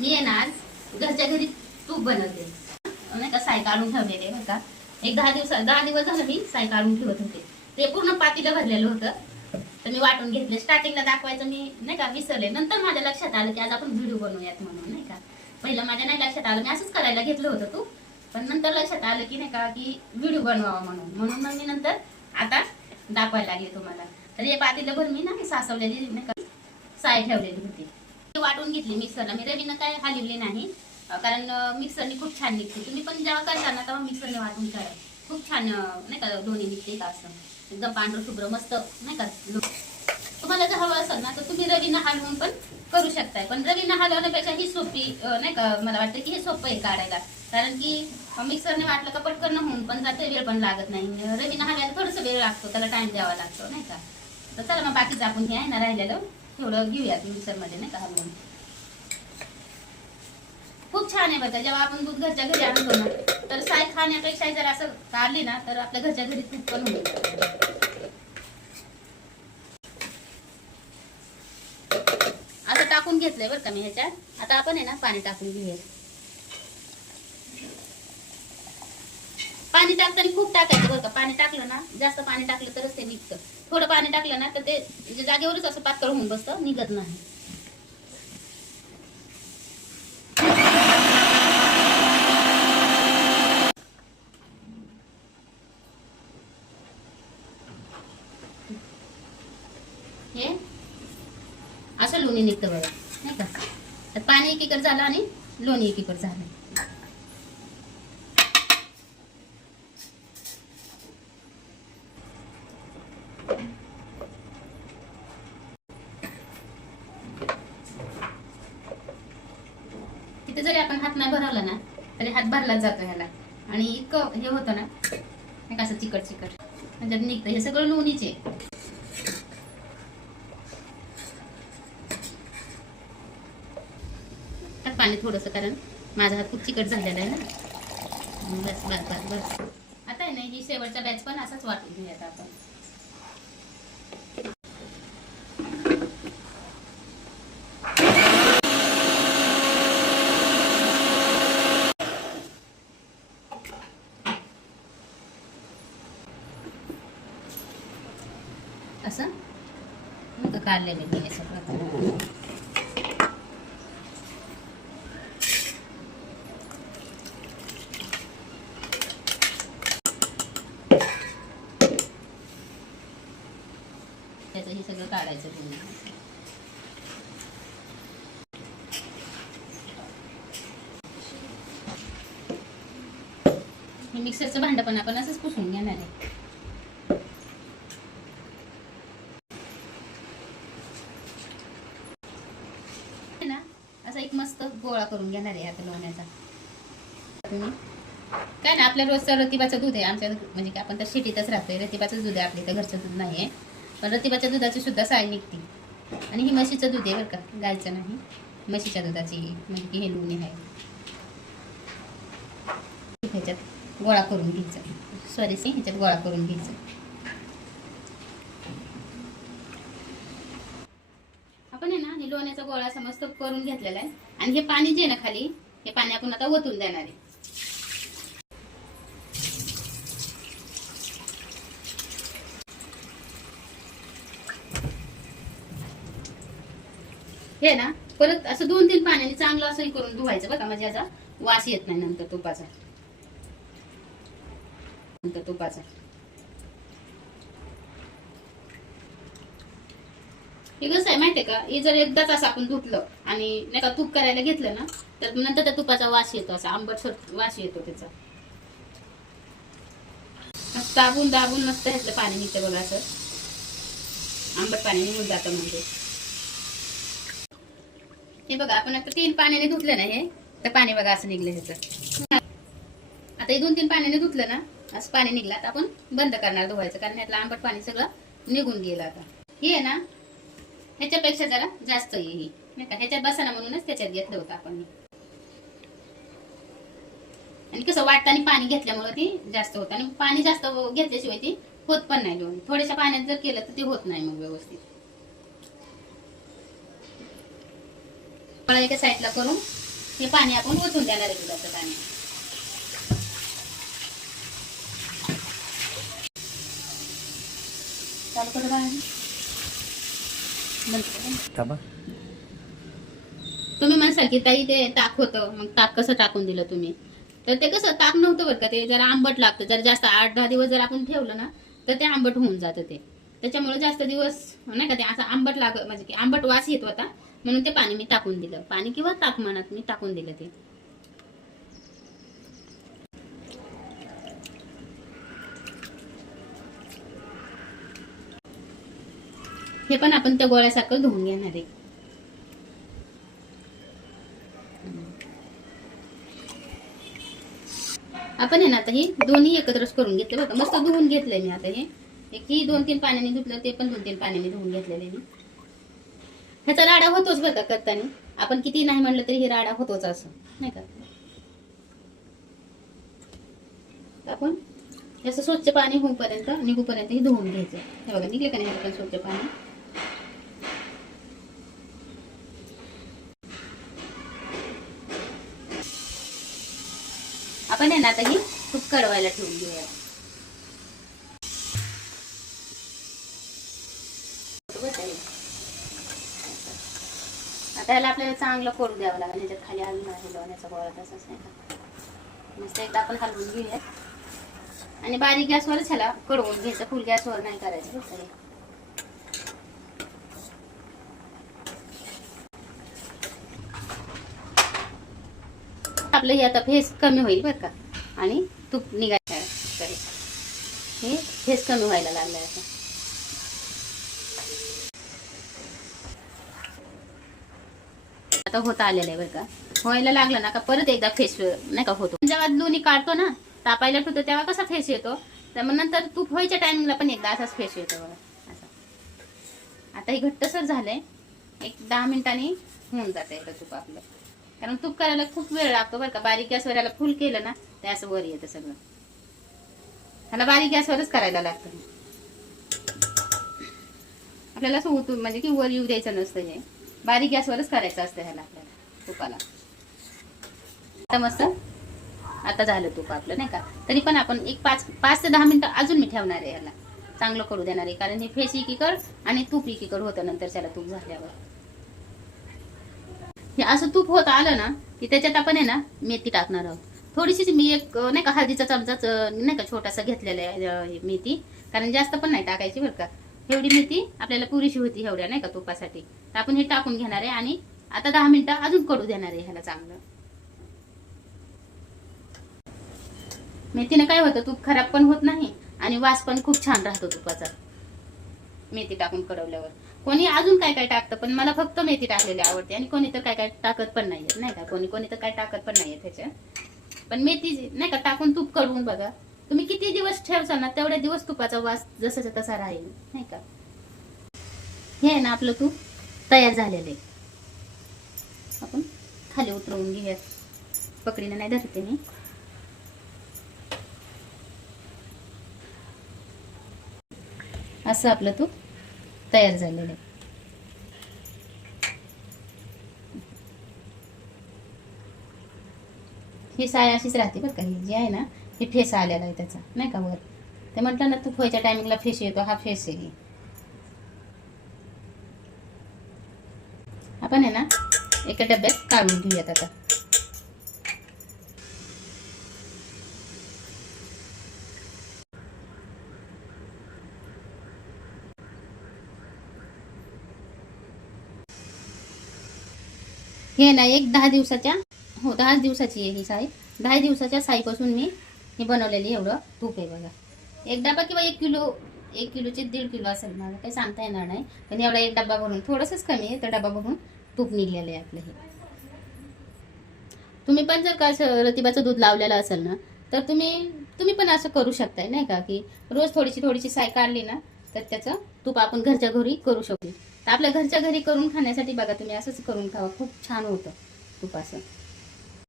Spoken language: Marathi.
मी आहे ना आज घरच्या घरी तूप बनवते, नाही का. साय काढून ठेवलेले बरं का. एक 10 दिवस झालं मी साय काढून ठेवत होते. ते पूर्ण पातीला भरलेलं होतं, तर मी वाटून घेतले. स्टार्टिंगला दाखवायचं मी नाही का विसरले. नंतर माझ्या लक्षात आलं की आज आपण व्हिडिओ बनवूयात म्हणून, नाही का. पहिलं माझ्या नाही लक्षात आलं, मी असंच करायला घेतलं होतं तू. पण नंतर लक्षात आलं की नाही का की व्हिडिओ बनवावा म्हणून मग मी नंतर आता दाखवायला लागले तुम्हाला. तर हे पातीला भर मी ना सासवलेली नाही का साय ठेवलेली होती, वाटून घेतली मिक्सरला. मी रवीनं काय हलवली नाही, कारण मिक्सरने खूप छान निघते. तुम्ही पण जेव्हा करता ना तेव्हा मिक्सरने वाटून करा, खूप छान नाही का दोन्ही निघते का असं एकदम पांढरं शुभ्र मस्त नाही का. तुम्हाला जर हवं असेल ना तर तुम्ही रवीनं हलवून पण करू शकताय, पण रवीनं हलवण्यापेक्षा ही सोपी नाही का. मला वाटतं की हे सोपं आहे काढायला, कारण की मिक्सरने वाटलं का पटकन होऊन पण जाते, वेळ पण लागत नाही. रवीनं हलवायला थोडंसं वेळ लागतो, त्याला टाइम द्यावा लागतो नाही का. तर चला मग बाकीचं आपण हे आहे ना राहिलेलं थोडं घेऊयात मिक्सरमध्ये नाही का हलवून. खूप छान आहे बघा. जेव्हा आपण दूध घरच्या घरी आणतो ना तर साय खाण्यापेक्षा जर असं काढली ना तर आपल्या घरच्या घरी तूप पण होईल. असं टाकून घेतलंय बरं का मी ह्याच्यात. आता आपण आहे ना पाणी टाकून घेऊया. पाणी टाकताना खूप टाकायचं बरं का. पाणी टाकलं ना, जास्त पाणी टाकलं तरच ते निघतं. थोडं पाणी टाकलं ना तर ते जागेवरच असं पातळ होऊन बसतं, निघत नाही. हे असं लोणी निघतं बघा नाही का. तर पाणी एकीकडे झालं आणि लोणी एकीकडे झालं. तिथे जरी आपण हात नाही भरवला ना तरी हात भरलाच जातो ह्याला. आणि इतकं हे होतं ना नाही का असं चिकट चिकट म्हणजे निघतं. हे सगळं लोणीचे. पाणी थोडंसं, कारण माझा हात खूप चिकट झालेला आहे ना. बस बस बस बस. आता आहे ना ही शेवटचा बॅच पण असाच वाटून घेऊयात आपण. असं मग काढले मी हे सगळं. त्याचं हे सगळं काढायचं तुम्ही. हे मिक्सरचं भांडं पण आपण असंच पुसून घेणार आहे ना. असा एक मस्त गोळा करून घेणार आहे आता लोण्याचा. तुम्ही काय ना, आपल्या रोजचं रतिबाचं दूध आहे आमच्या, म्हणजे की आपण तर सिटीतच राहतोय. रतिबाचं दूध आहे आपल्या इथं, घरचं दूध नाही आहे. पण रतिबाच्या दुधाची सुद्धा साय निघते. आणि ही म्हशीचं दूध आहे बरं का, गायचं नाही. म्हशीच्या दुधाची म्हणजे की हे लोणी आहे. ह्याच्यात गोळा करून घ्यायचं. ह्याच्यात गोळा करून घ्यायचं. आपण आहे ना हे लोण्याचा गोळा असा मस्त करून घेतलेला आहे. आणि हे पाणी जे आहे ना खाली, हे पाणी आपण आता ओतून देणार आहे. हे ना परत असं 2-3 पाण्याने चांगलं असं करून धुवायचं बघा, म्हणजे याचा वास येत नाही नंतर तुपाचा. हे कसं आहे माहितीये का, हे जर एकदाच असं आपण धुतलं आणि नाही का तूप करायला घेतलं ना तर नंतर त्या तुपाचा वास येतो, असा आंबट वास येतो त्याचा. दाबून दाबून मस्त ह्यातलं पाणी निघतं बघा, असं आंबट पाणी निघून जातं. म्हणजे हे बघा आपण आता 3 पाण्याने धुतलं ना हे, तर पाणी बघा असं निघलं ह्याचं. आता हे 2-3 पाण्याने धुतलं ना असं पाणी निघलं. आता आपण बंद करणार धुवायचं, कारण ह्यातलं आंबट पाणी सगळं निघून गेलं. आता हे आहे ना ह्याच्यापेक्षा जरा जास्त आहे नाही का. ह्याच्यात बसाना म्हणूनच त्याच्यात घेतलं होतं आपण. आणि कसं वाटताना पाणी घेतल्यामुळे ती जास्त होतं, आणि पाणी जास्त घेतल्याशिवाय ती होत पण नाही लोणी. थोड्याशा पाण्यात जर केलं तर ते होत नाही मग व्यवस्थित. एका साईडला करून हे पाणी आपण ओतून देणार आहे दुधाचं पाणी. चालू करू बाहेर. तुम्ही म्हणसाल की ताई ते ताक होतं, मग ताक कसं टाकून दिलं तुम्ही? तर ते कसं ताक नव्हतं बरं का, ते जरा आंबट लागतं. जर जास्त 8-10 दिवस जर आपण ठेवलं ना तर ते आंबट होऊन जातं. ते त्याच्यामुळे जास्त दिवस नाही का ते असं आंबट म्हणजे की आंबट वास येत होता, म्हणून ते पाणी मी टाकून दिलं. पाणी किंवा ताक म्हणत मी टाकून दिलं ते. हे पण आपण त्या गोळ्यासारखं धुवून घेणार आहे. आपण आहे ना आता ही दोन्ही एकत्रच करून घेतले बघा. मस्त धुवून घेतलंय मी. आता हे एक ही 2-3 पाण्याने धुतलं, ते पण 2-3 पाण्याने धुवून घेतलेले मी. ह्याचा राडा होतोच बघा करताना. आपण किती नाही म्हणलं तरी हे राडा होतोच असं नाही का. आपण जसं स्वच्छ पाणी होऊपर्यंत निघूपर्यंत हे धुवून घ्यायचं. हे बघा निघले का नाही पण स्वच्छ पाणी. आपण आहे ना आता ही तूप कडवायला ठेवून घेऊया. आता ह्याला आपल्याला चांगलं करू द्यावं लागेल. याच्यात खाली अजून आहे लोण्याचा गोळा तसाच नाही का. मस्त एकदा आपण हलवून घेऊया आणि बारीक गॅसवरच ह्याला कडवून घ्यायचं. फुल गॅसवर नाही करायचं बरं का. आपलं हे आता फेस कमी होईल बरं का आणि तूप निघायचं. हे फेस कमी व्हायला लागलं आता. आता होत आलेलं आहे बरं का. व्हायला लागलं ना का परत एकदा फेस नाही का होतो. जेव्हा दोन्ही काढतो ना तापायला ठेवतो तेव्हा कसा फेस येतो, तर मग नंतर तूप व्हायच्या टायमिंगला पण एकदा असाच फेस येतो बघा असं. आता हे घट्टसर झालंय. एक 10 मिनिटांनी होऊन जातं एकदा तूप आपलं. कारण तूप करायला खूप वेळ लागतो बरं का. बारीक गॅसवर याला फुल केलं ना ते असं वर येतं सगळं. ह्याला बारीक गॅसवरच करायला लागतं. आपल्याला असं उतून म्हणजे की वर येऊ द्यायचं नसतं. हे बारीक गॅसवरच करायचं असतं ह्याला आपल्याला तुपाला. आता मस्त आता झालं तूप आपलं नाही का. तरी पण आपण एक 5 ते 10 मिनिटं अजून मी ठेवणार आहे. ह्याला चांगलं करू देणार आहे. कारण हे फेस एकीकड आणि तूप एकीकड होतं नंतर त्याला तूप झाल्यावर. हे असं तूप होत आलं ना की त्याच्यात आपण आहे ना मेथी टाकणार आहोत. थोडीशीच मी एक नाही का हळदीचा चमचाच नाही का छोटासा घेतलेला आहे मेथी. कारण जास्त पण नाही टाकायची बरं का. एवढी मेथी आपल्याला पुरेशी होती एवढ्या नाही का तुपासाठी. तर आपण हे टाकून घेणार आहे आणि आता 10 मिनिटं अजून कडू देणार आहे ह्याला चांगलं. मेथीने काय होतं तूप खराब पण होत नाही आणि वास पण खूप छान राहतो तुपाचा मेथी टाकून कडवल्यावर. कोणी अजून काय काय टाकतं पण मला फक्त मेथी टाकलेली आवडते. आणि कोणी तर काय काय टाकत पण नाहीये नाही का. कोणी तर काय टाकत पण नाहीये त्याच्यात. पण मेथी नाही का टाकून तूप कडवून बघा. तुम्ही किती दिवस ठेवसाल ना तेवढ्या दिवस तुपाचा वास जसाचा तसा राहील नाही का. हे आहे ना आपलं तूप तयार झालेलं आहे. आपण खाली उतरवून घेऊया. पकडीने नाही धरते मी. असं आपलं तूप तयार झालेलं आहे. ही साय अशीच राहते बरं का. ही जी आहे ना हे फेस आलेला आहे त्याचा नाही का वर. ते म्हटलं ना तूप व्हायच्या टायमिंगला फेस येतो. हा फेस आहे. आपण आहे ना एका डब्यात काढून घेऊयात आता. हे ना एक 10 दिवसाच्या 10 दिवसाची आहे ही साय. 10 दिवसाच्या साईपासून मी हे बनवलेली एवढं तूप आहे बघा. एक डबा किंवा 1 किलोचे 1.5 किलो असेल. मला काही सांगता येणार नाही. पण एवढा एक डबा भरून थोडंसंच कमी आहे तर डबा भरून तूप निघलेलं आहे आपलं हे. तुम्ही पण जर का असं रतिबाचं दूध लावलेलं असेल ना तर तुम्ही पण असं करू शकताय नाही का की रोज थोडीशी साय काढली ना तर त्याचं तूप आपण घरच्या घरी करू शकतो. तर आपल्या घरच्या घरी करून खाण्यासाठी बघा तुम्ही असंच करून खावा. खूप छान होतं तूप असं.